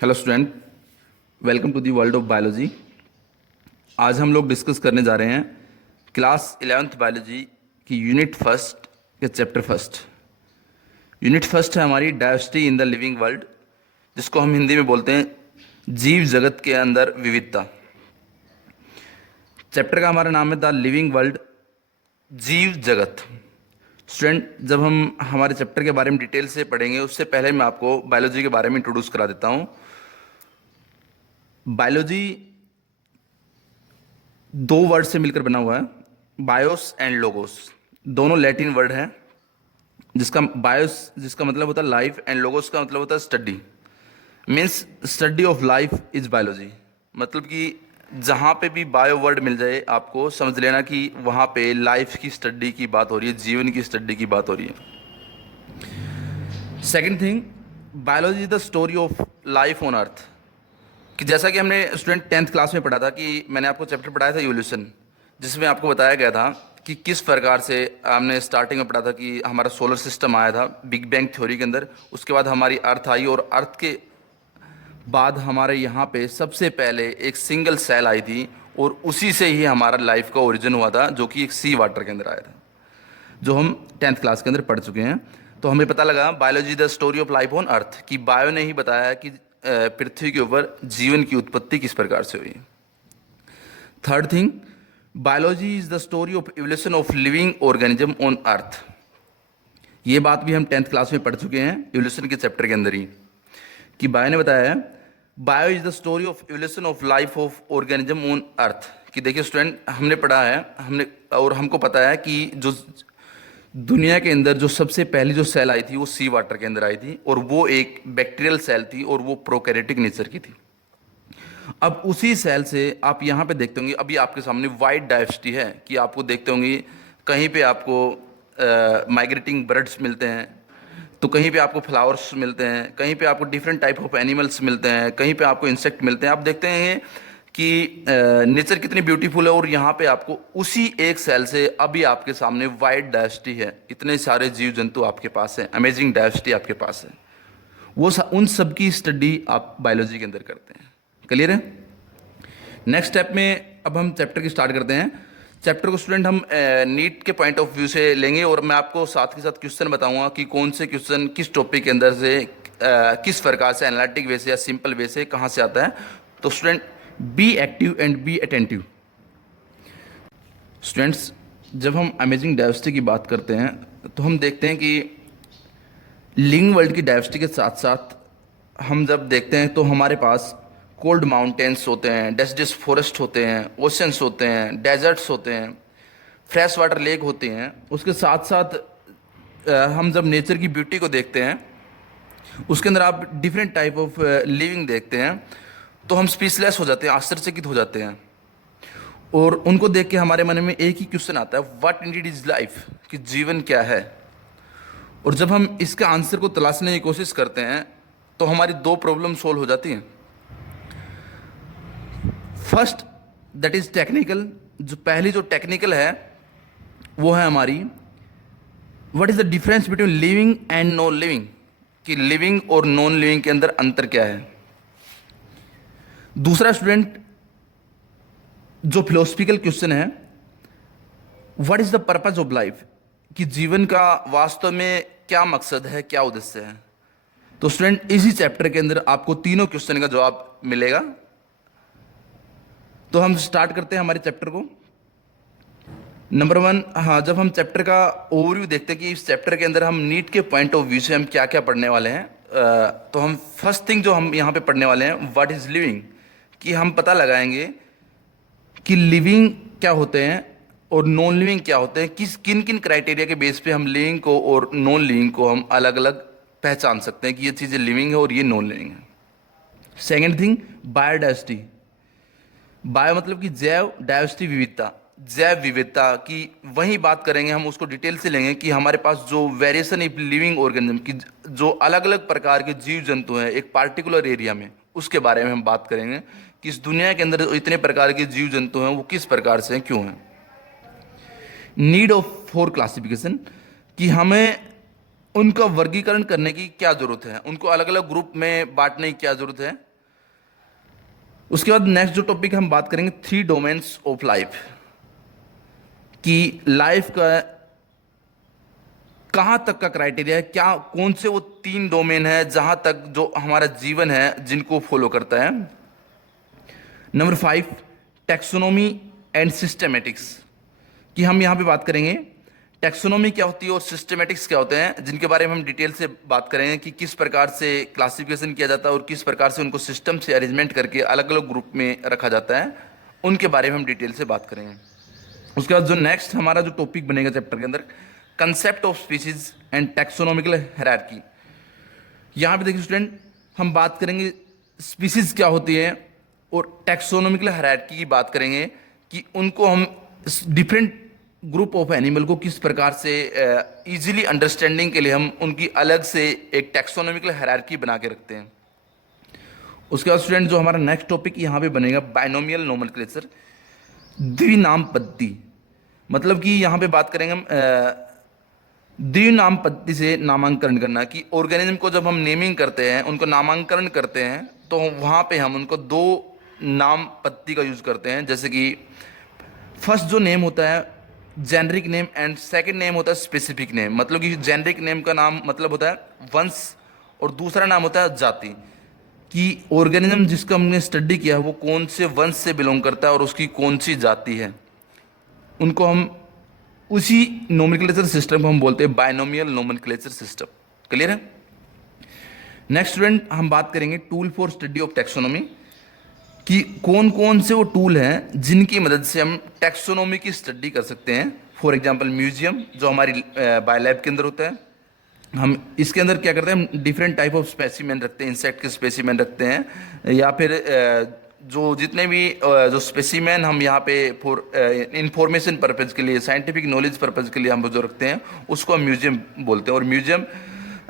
Hello student, welcome to the world of biology. आज हम लोग डिस्कस करने जा रहे हैं क्लास 11th बायोलॉजी की यूनिट फर्स्ट के चैप्टर फर्स्ट। यूनिट फर्स्ट है हमारी diversity in the living world, जिसको हम हिंदी में बोलते हैं जीव जगत के अंदर विविधता। चैप्टर का हमारा नाम है द लिविंग वर्ल्ड, जीव जगत। स्टूडेंट, जब हम हमारे चैप्टर के बारे में डिटेल से पढ़ेंगे उससे पहले मैं आपको बायोलॉजी के बारे में इंट्रोड्यूस करा देता हूँ। बायोलॉजी दो वर्ड से मिलकर बना हुआ है, बायोस एंड लोगोस। दोनों लैटिन वर्ड हैं, जिसका बायोस जिसका मतलब होता है लाइफ एंड लोगोस का मतलब होता है study. Means study of life is biology. मतलब कि जहाँ पे भी बायो वर्ड मिल जाए आपको समझ लेना कि वहाँ पे लाइफ की स्टडी की बात हो रही है, जीवन की स्टडी की बात हो रही है। Second thing, biology is the story of life on earth. कि जैसा कि हमने स्टूडेंट 10th क्लास में पढ़ा था कि मैंने आपको चैप्टर पढ़ाया था इवोल्यूशन, जिसमें आपको बताया गया था कि किस प्रकार से हमने स्टार्टिंग में पढ़ा था कि हमारा सोलर सिस्टम आया था बिग बैंग थ्योरी के अंदर। उसके बाद हमारी अर्थ आई और अर्थ के बाद हमारे यहाँ पे सबसे पहले एक सिंगल सेल आई थी और उसी से ही हमारा लाइफ का ओरिजिन हुआ था, जो कि एक सी वाटर के अंदर आया था, जो हम 10th क्लास के अंदर पढ़ चुके हैं। तो हमें पता लगा biology the story of life on earth, कि बायो ने ही बताया कि पृथ्वी के ऊपर जीवन की उत्पत्ति किस प्रकार से हुई। Third thing, biology is the story of evolution of living organism on earth. ये बात भी हम 10th क्लास में पढ़ चुके हैं इवोल्यूशन के चैप्टर के अंदर ही, कि बायो ने बताया है bio is the story of evolution of life of organism on earth. कि देखिए स्टूडेंट, हमने पढ़ा है और हमको पता है कि जो दुनिया के अंदर जो सबसे पहली जो सेल आई थी वो सी वाटर के अंदर आई थी, और वो एक बैक्टीरियल सेल थी और वो प्रोकैरियोटिक नेचर की थी। अब उसी सेल से आप यहाँ पे देखते होंगे, अभी आपके सामने वाइड डाइवर्सिटी है, कि आपको देखते होंगे कहीं पे आपको माइग्रेटिंग बर्ड्स मिलते हैं, तो कहीं पे आपको फ्लावर्स मिलते हैं, कहीं पे आपको डिफरेंट टाइप ऑफ एनिमल्स मिलते हैं, कहीं पे आपको इंसेक्ट मिलते हैं। आप देखते हैं कि नेचर कितनी ब्यूटीफुल है, और यहाँ पे आपको उसी एक सेल से अभी आपके सामने वाइड डाइवर्सिटी है, इतने सारे जीव जंतु आपके पास हैं, अमेजिंग डाइवर्सिटी आपके पास है। उन सब की स्टडी आप बायोलॉजी के अंदर करते हैं। क्लियर है? नेक्स्ट स्टेप में अब हम चैप्टर की स्टार्ट करते हैं। चैप्टर को स्टूडेंट हम नीट के पॉइंट ऑफ व्यू से लेंगे, और मैं आपको साथ के साथ क्वेश्चन बताऊंगा कि कौन से क्वेश्चन किस टॉपिक के अंदर से किस प्रकार से एनालिटिक वे से या सिंपल वे से कहाँ से आता है। तो student, be active and be attentive. Students, जब हम अमेजिंग डाइवर्सिटी की बात करते हैं तो हम देखते हैं कि लिविंग वर्ल्ड की डाइवर्सिटी के साथ साथ हम जब देखते हैं तो हमारे पास कोल्ड माउंटेन्स होते हैं, डेसिडस फॉरेस्ट होते हैं, ओशंस होते हैं, डेजर्ट्स होते हैं, फ्रेश वाटर लेक होते हैं। उसके साथ साथ हम जब नेचर की ब्यूटी को देखते हैं उसके अंदर आप डिफरेंट टाइप ऑफ लिविंग देखते हैं, तो हम स्पीचलेस हो जाते हैं, आश्चर्यचकित हो जाते हैं। और उनको देख के हमारे मन में एक ही क्वेश्चन आता है, व्हाट इंडीड इज लाइफ, कि जीवन क्या है। और जब हम इसका आंसर को तलाशने की कोशिश करते हैं तो हमारी दो प्रॉब्लम सोल्व हो जाती हैं। First, that is technical. जो पहली जो टेक्निकल है वो है हमारी, what is the difference between living and non living, कि लिविंग और नॉन लिविंग के अंदर अंतर क्या है। दूसरा स्टूडेंट, जो फिलोसफिकल क्वेश्चन है, what is the purpose of life, कि जीवन का वास्तव में क्या मकसद है, क्या उद्देश्य है। तो स्टूडेंट, इसी चैप्टर के अंदर आपको तीनों क्वेश्चन का जवाब मिलेगा। तो हम स्टार्ट करते हैं हमारे चैप्टर को। नंबर 1, हाँ, जब हम चैप्टर का ओवरव्यू देखते हैं कि इस चैप्टर के अंदर हम नीट के पॉइंट ऑफ व्यू से हम क्या क्या पढ़ने वाले हैं, तो हम फर्स्ट थिंग जो हम यहाँ पे पढ़ने वाले हैं, व्हाट इज लिविंग, कि हम पता लगाएंगे कि लिविंग क्या होते हैं और नॉन लिविंग क्या होते हैं, किन किन क्राइटेरिया के बेस पे हम लिविंग को और नॉन लिविंग को हम अलग अलग पहचान सकते हैं कि ये चीज़ें लिविंग है और ये नॉन लिविंग है। Second thing, biodiversity. बायो मतलब कि जैव, डाइवर्सिटी विविधता, जैव विविधता की वही बात करेंगे, हम उसको डिटेल से लेंगे कि हमारे पास जो वेरिएशन ऑफ लिविंग ऑर्गेनिज्म की जो अलग अलग प्रकार के जीव जंतु हैं एक पार्टिकुलर एरिया में, उसके बारे में हम बात करेंगे कि इस दुनिया के अंदर इतने प्रकार के जीव जंतु हैं वो किस प्रकार से हैं, क्यों हैं। नीड ऑफ फॉर क्लासिफिकेशन, कि हमें उनका वर्गीकरण करने की क्या जरूरत है, उनको अलग अलग ग्रुप में बांटने की क्या जरूरत है, उसके बाद नेक्स्ट जो टॉपिक हम बात करेंगे, थ्री डोमेन्स ऑफ लाइफ, कि लाइफ का कहाँ तक का क्राइटेरिया है, क्या कौन से वो तीन डोमेन है जहां तक जो हमारा जीवन है जिनको फॉलो करता है। नंबर 5, टैक्सोनॉमी एंड सिस्टेमेटिक्स, कि हम यहाँ पे बात करेंगे टैक्सोनॉमी क्या होती है और सिस्टेमेटिक्स क्या होते हैं, जिनके बारे में हम डिटेल से बात करेंगे कि किस प्रकार से क्लासिफिकेशन किया जाता है और किस प्रकार से उनको सिस्टम से अरेंजमेंट करके अलग अलग ग्रुप में रखा जाता है, उनके बारे में हम डिटेल से बात करेंगे। उसके बाद जो नेक्स्ट हमारा जो टॉपिक बनेगा चैप्टर के अंदर, concept of species and taxonomical hierarchy. यहाँ पे देखिए स्टूडेंट, हम बात करेंगे स्पीसीज क्या होती है और टैक्सोनॉमिकल हायरार्की की बात करेंगे कि उनको हम डिफरेंट ग्रुप ऑफ एनिमल को किस प्रकार से इजीली अंडरस्टैंडिंग के लिए हम उनकी अलग से एक टैक्सोनॉमिकल हायरार्की बना के रखते हैं। उसके बाद स्टूडेंट जो हमारा नेक्स्ट टॉपिक यहाँ पे बनेगा, बाइनोमियल नोमेनक्लेचर, द्विनाम पद्धति। मतलब कि यहाँ पे बात करेंगे हम द्विनाम पद्धति से नामांकन करना, कि ऑर्गेनिज्म को जब हम नेमिंग करते हैं, उनको नामांकन करते हैं, तो वहाँ पे हम उनको दो नाम पद्धति का यूज़ करते हैं। जैसे कि फर्स्ट जो नेम होता है generic name and second name होता है स्पेसिफिक नेम। मतलब कि जेनरिक नेम का नाम मतलब होता है वंश और दूसरा नाम होता है जाति, कि ऑर्गेनिज्म जिसका हमने स्टडी किया है वो कौन से वंश से बिलोंग करता है और उसकी कौन सी जाति है, उनको हम उसी नोमेनक्लेचर सिस्टम को हम बोलते हैं बाइनोमियल नोमेनक्लेचर सिस्टम। क्लियर है। नेक्स्ट स्टूडेंट हम बात करेंगे tool for study of taxonomy, कि कौन कौन से वो टूल हैं जिनकी मदद से हम टैक्सोनॉमी की स्टडी कर सकते हैं। फॉर एग्जांपल म्यूजियम जो हमारी बायोलैब के अंदर होता है, हम इसके अंदर क्या करते हैं, हम डिफरेंट टाइप ऑफ स्पेसिमेन रखते हैं, इंसेक्ट के स्पेसिमेन रखते हैं, या फिर जो जितने भी जो स्पेसिमेन हम यहाँ पे फॉर इंफॉर्मेशन पर्पज़ के लिए, साइंटिफिक नॉलेज पर्पज़ के लिए हम जो रखते हैं उसको हम म्यूजियम बोलते हैं। और म्यूजियम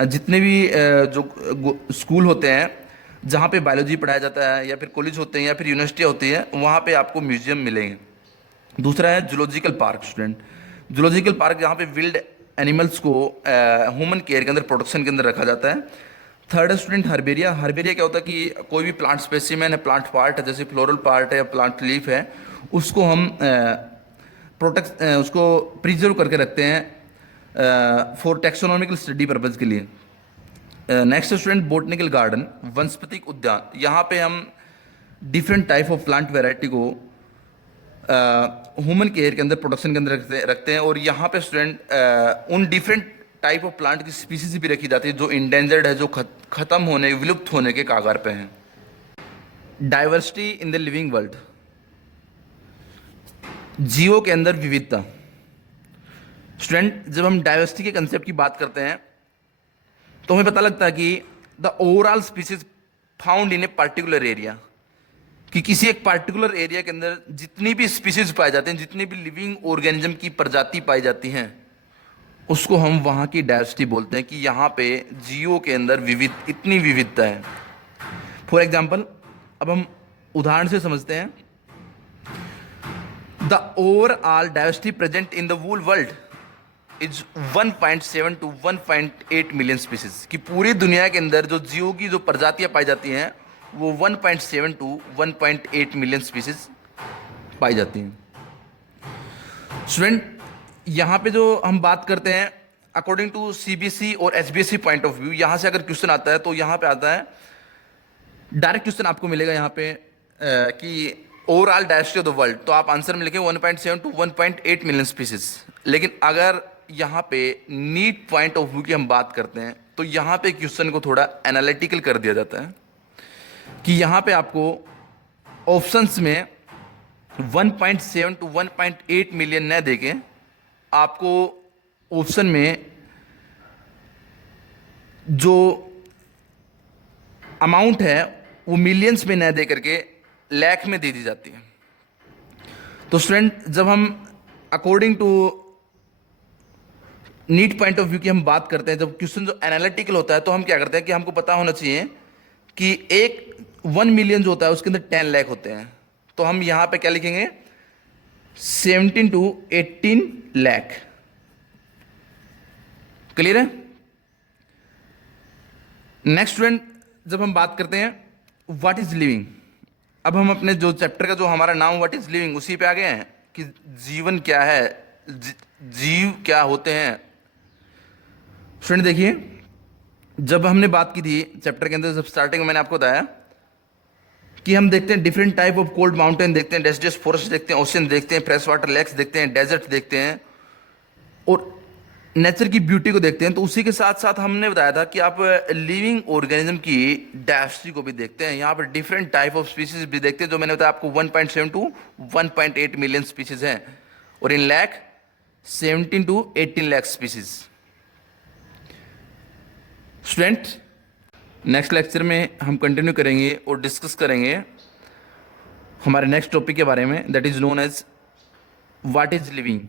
जितने भी जो स्कूल होते हैं जहाँ पे बायोलॉजी पढ़ाया जाता है, या फिर कॉलेज होते हैं, या फिर यूनिवर्सिटियाँ होती हैं, वहाँ पे आपको म्यूजियम मिलेंगे। दूसरा है zoological park student. Zoological park जहाँ पे विल्ड एनिमल्स को ह्यूमन केयर के अंदर, प्रोटेक्शन के अंदर रखा जाता है। Third student herbaria. हर्बेरिया क्या होता है कि कोई भी प्लांट स्पेसिमेन है, प्लांट पार्ट है, जैसे फ्लोरल पार्ट है या प्लांट लीफ है, उसको हम उसको प्रिजर्व करके रखते हैं फॉर टैक्सोनॉमिकल स्टडी पर्पज़ के लिए। नेक्स्ट स्टूडेंट बोटनिकल गार्डन, वनस्पतिक उद्यान। यहाँ पे हम different type of plant variety को ह्यूमन केयर के अंदर, प्रोडक्शन के अंदर रखते हैं। और यहाँ पे स्टूडेंट उन डिफरेंट टाइप ऑफ प्लांट की स्पीसीज भी रखी जाती है जो इंडेंजर्ड है, जो खत्म होने, विलुप्त होने के कागार पे हैं। Diversity in the living world, जीवों के अंदर विविधता। स्टूडेंट जब हम डाइवर्सिटी के कंसेप्ट की बात करते हैं तो हमें पता लगता है कि the overall species found in a particular area, कि किसी एक पर्टिकुलर एरिया के अंदर जितनी भी स्पीसीज पाए जाते हैं, जितनी भी लिविंग ऑर्गेनिज्म की प्रजाति पाई जाती हैं, उसको हम वहाँ की डाइवर्सिटी बोलते हैं, कि यहाँ पे जीवों के अंदर इतनी विविधता है। फॉर एग्जाम्पल अब हम उदाहरण से समझते हैं, the overall diversity present in the wool world is 1.7 to 1.8 million species, कि पूरी दुनिया के अंदर जो जीवों की जो प्रजातियां पाई जाती हैं वो 1.7 to 1.8 मिलियन स्पीसीज पाई जाती हैं। स्टूडेंट यहाँ पे जो हम बात करते हैं अकॉर्डिंग टू सीबीएसई और एचबीएसई पॉइंट ऑफ व्यू, यहाँ से अगर क्वेश्चन आता है तो यहाँ पे आता है डायरेक्ट क्वेश्चन आपको मिलेगा यहाँ पे कि overall diversity of the world, तो आप आंसर में लिखें 1.7 to 1.8 मिलियन स्पीसीज। लेकिन अगर यहाँ पे नीड पॉइंट ऑफ व्यू की हम बात करते हैं तो यहाँ पे क्वेश्चन को थोड़ा एनालिटिकल कर दिया जाता है, कि यहाँ पे आपको ऑप्शंस में 1.7 to 1.8 मिलियन न देके आपको ऑप्शन में जो अमाउंट है वो मिलियंस में न दे करके लाख में दे दी जाती है। तो स्टूडेंट जब हम according to need point of view की हम बात करते हैं, जब क्वेश्चन जो एनालिटिकल होता है तो हम क्या करते हैं कि हमको पता होना चाहिए कि एक 1 मिलियन जो होता है उसके अंदर 10 लाख होते हैं, तो हम यहाँ पे क्या लिखेंगे 17 to 18 लाख। क्लियर है। नेक्स्ट स्टूडेंट जब हम बात करते हैं व्हाट इज लिविंग, अब हम अपने जो चैप्टर का जो हमारा नाम व्हाट इज लिविंग उसी पे आ गए हैं कि जीवन क्या है, जीव क्या होते हैं। स्टूडेंट देखिए, जब हमने बात की थी चैप्टर के अंदर, जब स्टार्टिंग में मैंने आपको बताया कि हम देखते हैं different type of cold mountain देखते हैं, डेसिडस फॉरेस्ट देखते हैं, ओशन देखते हैं, फ्रेश वाटर लेक्स देखते हैं, डेजर्ट देखते हैं और नेचर की ब्यूटी को देखते हैं। तो उसी के साथ साथ हमने बताया था कि आप लिविंग ऑर्गेनिज्म की डायवर्सिटी को भी देखते हैं। यहाँ पर डिफरेंट टाइप ऑफ स्पीसीज भी देखते हैं, जो मैंने बताया आपको 1.7 टू 1.8 मिलियन स्पीसीज हैं, और इन lakh 17 to 18 lakh species. Student, next lecture में हम कंटिन्यू करेंगे और डिस्कस करेंगे हमारे नेक्स्ट टॉपिक के बारे में, that is known as what is living.